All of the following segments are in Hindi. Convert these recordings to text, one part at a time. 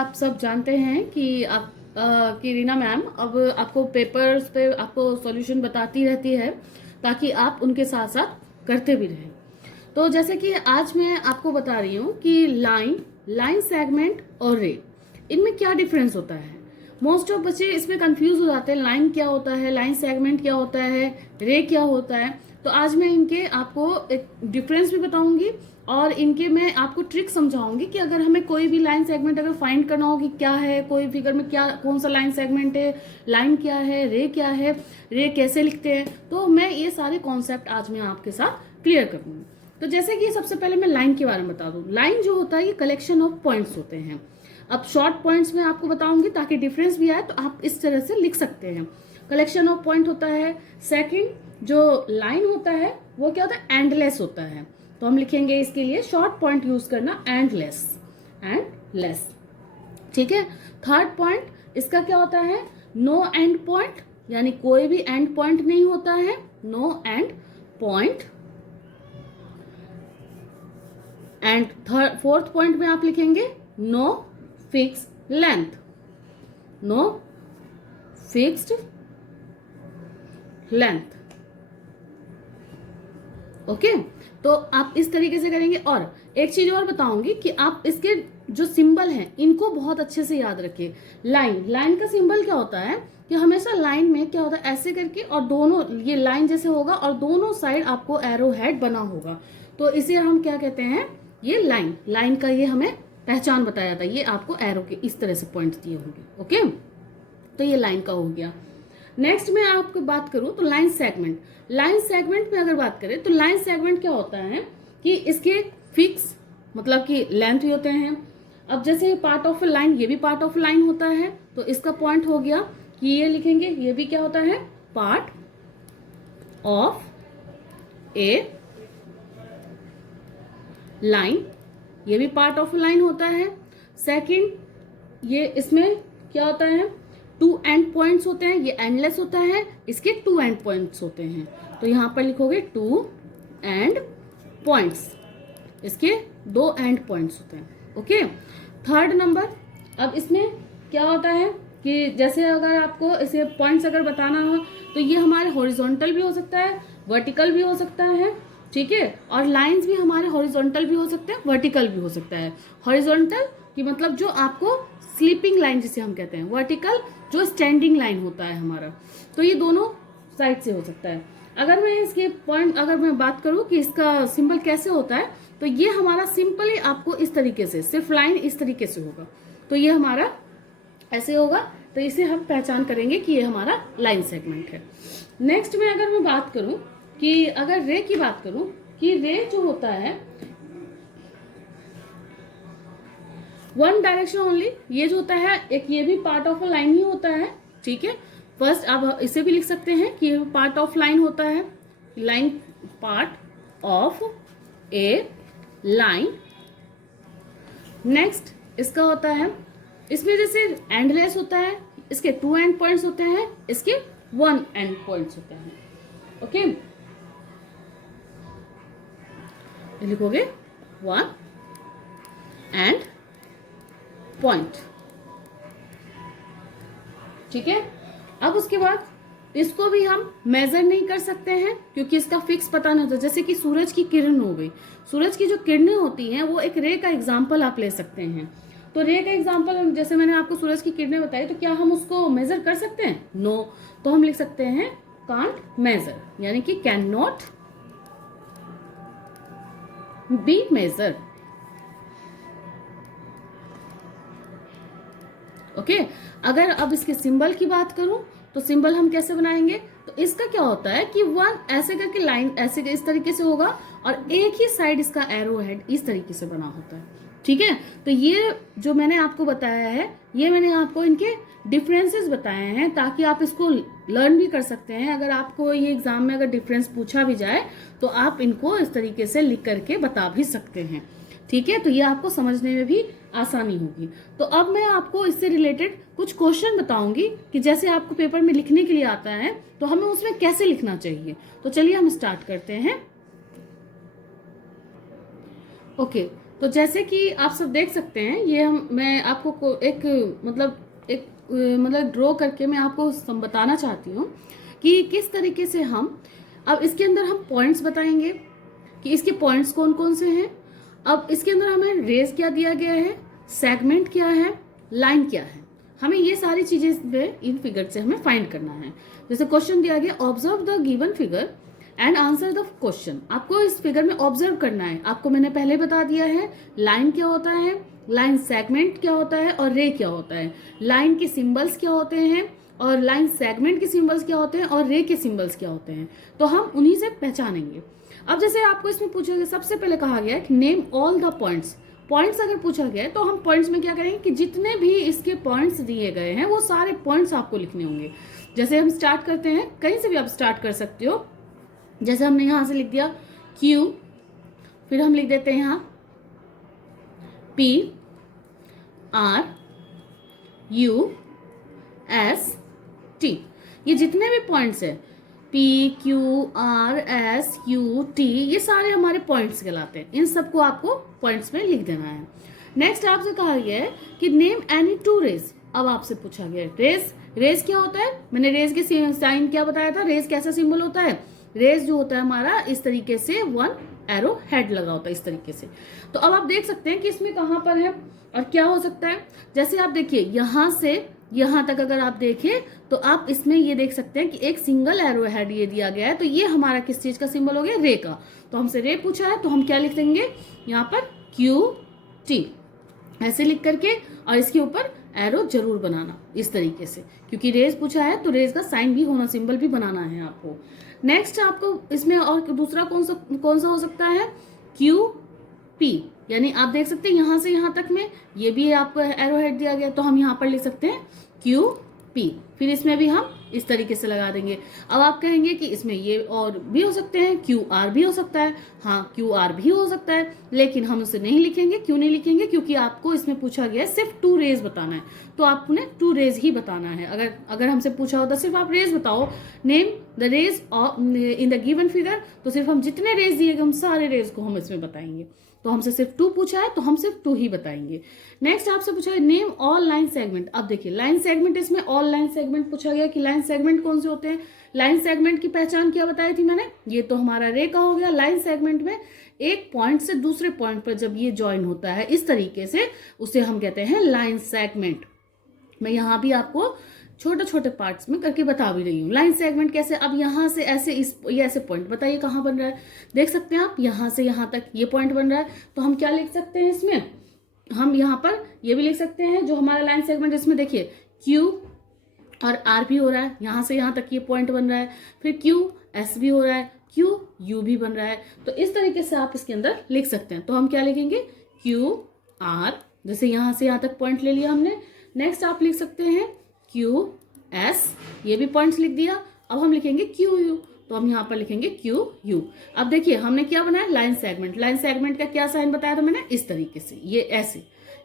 आप सब जानते हैं कि कि रीना मैम अब आपको पेपर्स पे आपको सॉल्यूशन बताती रहती है ताकि आप उनके साथ साथ करते भी रहें। तो जैसे कि आज मैं आपको बता रही हूँ कि लाइन सेगमेंट और रे, इनमें क्या डिफरेंस होता है। मोस्ट ऑफ बच्चे इसमें कंफ्यूज हो जाते हैं, लाइन क्या होता है, लाइन सेगमेंट क्या होता है, रे क्या होता है। तो आज मैं इनके आपको एक डिफरेंस भी बताऊंगी और इनके मैं आपको ट्रिक समझाऊंगी कि अगर हमें कोई भी लाइन सेगमेंट अगर फाइंड करना हो कि क्या है, कोई फिगर में क्या कौन सा लाइन सेगमेंट है, लाइन क्या है, रे कैसे लिखते हैं, तो मैं ये सारे कॉन्सेप्ट आज मैं आपके साथ क्लियर करूंगी। तो जैसे कि सबसे पहले मैं लाइन के बारे में बता दूं। लाइन जो होता है ये कलेक्शन ऑफ पॉइंट्स होते हैं। अब शॉर्ट पॉइंट्स में आपको बताऊंगी ताकि डिफरेंस भी आए, तो आप इस तरह से लिख सकते हैं। कलेक्शन ऑफ पॉइंट होता है। सेकंड जो लाइन होता है वो क्या होता है, एंडलेस होता है। तो हम लिखेंगे इसके लिए शॉर्ट पॉइंट यूज करना, एंडलेस। ठीक है। थर्ड पॉइंट इसका क्या होता है, नो एंड पॉइंट, यानी कोई भी एंड पॉइंट नहीं होता है, no end point. And fourth point में आप लिखेंगे no fix length, no fixed length. Okay, तो आप इस तरीके से करेंगे। और एक चीज और बताऊंगी कि आप इसके जो सिंबल हैं इनको बहुत अच्छे से याद रखिए। लाइन का सिंबल क्या होता है कि हमेशा लाइन में क्या होता है, ऐसे करके और दोनों ये लाइन जैसे होगा और दोनों साइड आपको एरो हेड बना होगा, तो इसे हम क्या कहते हैं, ये लाइन का ये हमें पहचान बताया था। ये आपको एरो के इस तरह से पॉइंट दिए होंगे। ओके, तो ये लाइन का हो गया। नेक्स्ट में आपको बात करूं तो लाइन सेगमेंट में अगर बात करें तो लाइन सेगमेंट क्या होता है कि इसके फिक्स मतलब कि लेंथ भी होते हैं। अब जैसे पार्ट ऑफ लाइन, ये भी पार्ट ऑफ लाइन होता है, तो इसका पॉइंट हो गया कि ये लिखेंगे, ये भी क्या होता है, पार्ट ऑफ ए लाइन, ये भी पार्ट ऑफ लाइन होता है। सेकंड ये इसमें क्या होता है, टू एंड पॉइंट्स होते हैं, ये एंडलेस होता है, इसके टू एंड पॉइंट्स होते हैं, तो यहां पर लिखोगे टू एंड पॉइंट्स, इसके दो एंड पॉइंट्स होते हैं। ओके, थर्ड नंबर, अब इसमें क्या होता है कि जैसे अगर आपको इसे पॉइंट्स अगर बताना हो तो ये हमारे हॉरिजॉन्टल भी हो सकता है, वर्टिकल भी हो सकता है। ठीक है, और लाइंस भी हमारे हॉरिजॉन्टल भी हो सकते हैं, वर्टिकल भी हो सकता है। हॉरिजॉन्टल की मतलब जो आपको स्लीपिंग लाइन जिसे हम कहते हैं, वर्टिकल जो स्टैंडिंग लाइन होता है हमारा, तो ये दोनों साइड से हो सकता है। अगर मैं इसके पॉइंट अगर मैं बात करूं कि इसका सिंबल कैसे होता है, तो ये हमारा सिंपली आपको इस तरीके से, सिर्फ लाइन इस तरीके से होगा, तो ये हमारा ऐसे होगा, तो इसे हम पहचान करेंगे कि ये हमारा लाइन सेगमेंट है। नेक्स्ट में अगर मैं बात करूं कि अगर रे की बात करूं कि रे जो होता है वन डायरेक्शन ओनली, ये जो होता है एक ये भी पार्ट ऑफ अ लाइन ही होता है। ठीक है, फर्स्ट आप इसे भी लिख सकते हैं कि ये पार्ट ऑफ लाइन होता है, line part of A line. Next इसका होता है, इसमें जैसे एंडलेस होता है, इसके टू एंड पॉइंट्स होते हैं, इसके वन एंड पॉइंट्स होते हैं। ओके, लिखोगे वन एंड पॉइंट। ठीक है, अब उसके बाद इसको भी हम मेजर नहीं कर सकते हैं क्योंकि इसका फिक्स पता नहीं होता। जैसे कि सूरज की किरण हो गई, सूरज की जो किरणें होती हैं वो एक रे का एग्जाम्पल आप ले सकते हैं। तो रे का एग्जाम्पल जैसे मैंने आपको सूरज की किरणें बताई, तो क्या हम उसको मेजर कर सकते हैं? नो। तो हम लिख सकते हैं कांट मेजर, यानी कि can not be measure. Okay, अगर अब इसके सिंबल की बात करूं तो सिंबल हम कैसे बनाएंगे, तो इसका क्या होता है कि वन ऐसे करके लाइन ऐसे इस तरीके से होगा और एक ही साइड इसका एरो हेड इस तरीके से बना होता है। ठीक है, तो ये जो मैंने आपको बताया है, ये मैंने आपको इनके डिफरेंसेस बताए हैं ताकि आप इसको लर्न भी कर सकते हैं। अगर आपको ये एग्जाम में अगर डिफरेंस पूछा भी जाए तो आप इनको इस तरीके से लिख करके बता भी सकते हैं। ठीक है, तो ये आपको समझने में भी आसानी होगी। तो अब मैं आपको इससे रिलेटेड कुछ क्वेश्चन बताऊंगी कि जैसे आपको पेपर में लिखने के लिए आता है तो हमें उसमें कैसे लिखना चाहिए। तो चलिए हम स्टार्ट करते हैं। ओके, तो जैसे कि आप सब देख सकते हैं, ये मैं आपको एक मतलब ड्रॉ करके मैं आपको बताना चाहती हूँ कि किस तरीके से अब इसके अंदर हम पॉइंट्स बताएंगे कि इसके पॉइंट्स कौन कौन से हैं। अब इसके अंदर हमें रेज क्या दिया गया है, सेगमेंट क्या है, लाइन क्या है, हमें ये सारी चीजें इन फिगर से हमें फाइंड करना है। जैसे क्वेश्चन दिया गया, observe the given figure and answer the question. आपको इस फिगर में ऑब्जर्व करना है। आपको मैंने पहले बता दिया है लाइन क्या होता है, लाइन सेगमेंट क्या होता है और रे क्या होता है, लाइन के सिंबल्स क्या होते हैं और लाइन सेगमेंट के सिंबल्स क्या होते हैं और रे के सिंबल्स क्या होते हैं, तो हम उन्हीं से पहचानेंगे। अब जैसे आपको इसमें पूछा गया, सबसे पहले कहा गया है name all the points. Points अगर पूछा गया है तो हम पॉइंट्स में क्या करेंगे कि जितने भी इसके पॉइंट्स दिए गए हैं वो सारे पॉइंट्स आपको लिखने होंगे। जैसे हम स्टार्ट करते हैं, कहीं से भी आप स्टार्ट कर सकते हो। जैसे हमने यहां से लिख दिया Q, फिर हम लिख देते हैं यहां P R U S T। ये जितने भी पॉइंट्स है P Q R S U T, ये सारे हमारे पॉइंट्स कहलाते हैं। इन सबको आपको पॉइंट्स में लिख देना है। नेक्स्ट आपसे कहा गया है कि नेम एनी टू रेज। अब आपसे पूछा गया है रेज, रेज क्या होता है। मैंने रेज के साइन क्या बताया था, रेज कैसा सिंबल होता है। रेज जो होता है हमारा इस तरीके से वन एरो हेड लगा होता है इस तरीके से। तो अब आप देख सकते हैं कि इसमें कहां पर है और क्या हो सकता है। जैसे आप देखिए यहां से यहां तक अगर आप देखें तो आप इसमें ये देख सकते हैं कि एक सिंगल एरो हेड ये दिया गया है। तो ये हमारा किस चीज का सिंबल हो गया, रे का। तो हमसे रे पूछा है तो हम क्या लिख देंगे यहाँ पर QT ऐसे लिख करके, और इसके ऊपर एरो जरूर बनाना इस तरीके से, क्योंकि रेज पूछा है तो रेज का साइन भी होना, सिंबल भी बनाना है आपको। नेक्स्ट आपको इसमें और दूसरा कौन सा हो सकता है, QP। यानी आप देख सकते हैं यहां से यहां तक में ये भी आपको एरो हेड दिया गया, तो हम यहां पर लिख सकते हैं QP। फिर इसमें भी हम इस तरीके से लगा देंगे। अब आप कहेंगे कि इसमें ये और भी हो सकते हैं, QR भी हो सकता है। हाँ, QR भी हो सकता है, लेकिन हम उसे नहीं लिखेंगे। क्यों नहीं लिखेंगे, क्योंकि आपको इसमें पूछा गया है सिर्फ 2 रेज बताना है, तो आपने 2 रेज ही बताना है। अगर हमसे पूछा होता सिर्फ आप रेज बताओ, name the range in the given figure, तो सिर्फ हम जितने रेज दिएगा हम सारे रेज को हम इसमें बताएंगे। तो हमसे सिर्फ 2 पूछा है तो हम सिर्फ 2 ही बताएंगे। नेक्स्ट आपसे पूछा है नेम ऑल लाइन सेगमेंट। अब देखिए लाइन सेगमेंट, इसमें ऑल लाइन सेगमेंट पूछा गया कि लाइन सेगमेंट कौन से होते हैं। लाइन सेगमेंट की पहचान क्या बताई थी मैंने, ये तो हमारा रे का हो गया। लाइन सेगमेंट में एक पॉइंट से दूसरे पॉइंट पर जब ये ज्वाइन होता है इस तरीके से, उसे हम कहते हैं लाइन सेगमेंट। मैं यहां भी आपको छोटे छोटे पार्ट्स में करके बता भी रही हूँ लाइन सेगमेंट कैसे। अब यहाँ से ऐसे ये ऐसे पॉइंट बताइए कहाँ बन रहा है, देख सकते हैं आप यहाँ से यहाँ तक ये पॉइंट बन रहा है। तो हम क्या लिख सकते हैं इसमें, हम यहाँ पर ये भी लिख सकते हैं जो हमारा लाइन सेगमेंट, इसमें देखिए Q और R भी हो रहा है, यहाँ से यहाँ तक ये पॉइंट बन रहा है। फिर QS भी हो रहा है, QU भी बन रहा है। तो इस तरीके से आप इसके अंदर लिख सकते हैं। तो हम क्या लिखेंगे QR, जैसे यहाँ से यहाँ तक पॉइंट ले लिया हमने। नेक्स्ट आप लिख सकते हैं QS, ये भी पॉइंट्स लिख दिया। अब हम लिखेंगे QU, तो हम यहाँ पर लिखेंगे QU। अब देखिए हमने क्या बनाया, लाइन सेगमेंट। लाइन सेगमेंट का क्या साइन बताया था मैंने, इस तरीके से, ये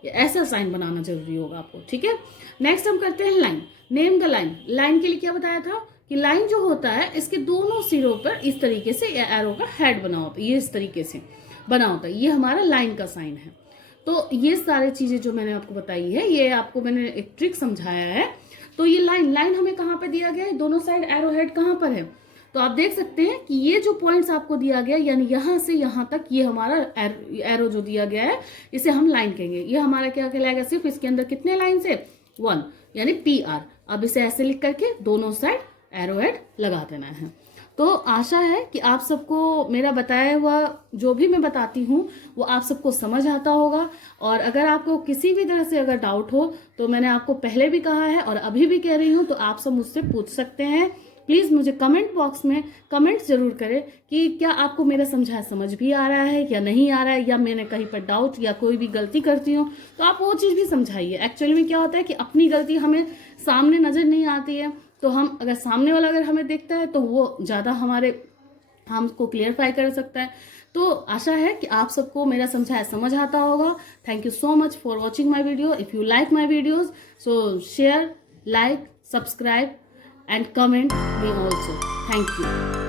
ऐसा साइन बनाना जरूरी होगा आपको, ठीक है। नेक्स्ट हम करते हैं line, name the line. Line के लिए क्या बताया था कि लाइन जो होता है इसके दोनों सिरों पर इस तरीके से एरो का हेड बना होता है, ये इस तरीके से बना होता है, ये हमारा लाइन का साइन है। तो ये सारी चीजें जो मैंने आपको बताई है, ये आपको मैंने एक ट्रिक समझाया है। तो ये लाइन हमें कहाँ पे दिया गया है, दोनों साइड एरो हेड कहाँ पर है। तो आप देख सकते हैं कि ये जो पॉइंट्स आपको दिया गया, यानी यहाँ से यहाँ तक ये हमारा एरो जो दिया गया है, इसे हम लाइन कहेंगे। ये हमारा क्या कहलाएगा, सिर्फ इसके अंदर कितने लाइन है, 1, यानी PR। अब इसे ऐसे लिख करके दोनों साइड एरो हेड लगा देना है। तो आशा है कि आप सबको मेरा बताया हुआ जो भी मैं बताती हूँ वो आप सबको समझ आता होगा। और अगर आपको किसी भी तरह से अगर डाउट हो तो मैंने आपको पहले भी कहा है और अभी भी कह रही हूँ, तो आप सब मुझसे पूछ सकते हैं। प्लीज़ मुझे कमेंट बॉक्स में कमेंट जरूर करें कि क्या आपको मेरा समझाया समझ भी आ रहा है या नहीं आ रहा है, या मैंने कहीं पर डाउट या कोई भी गलती करती हूँ तो आप वो चीज़ भी समझाइए। एक्चुअली में क्या होता है कि अपनी गलती हमें सामने नज़र नहीं आती है, तो हम अगर सामने वाला अगर हमें देखता है तो वो ज़्यादा हमको क्लियरफाई कर सकता है। तो आशा है कि आप सबको मेरा समझाया समझ आता होगा। Thank you so much for watching my video. If you like my videos so share, like, subscribe and comment me also. Thank you.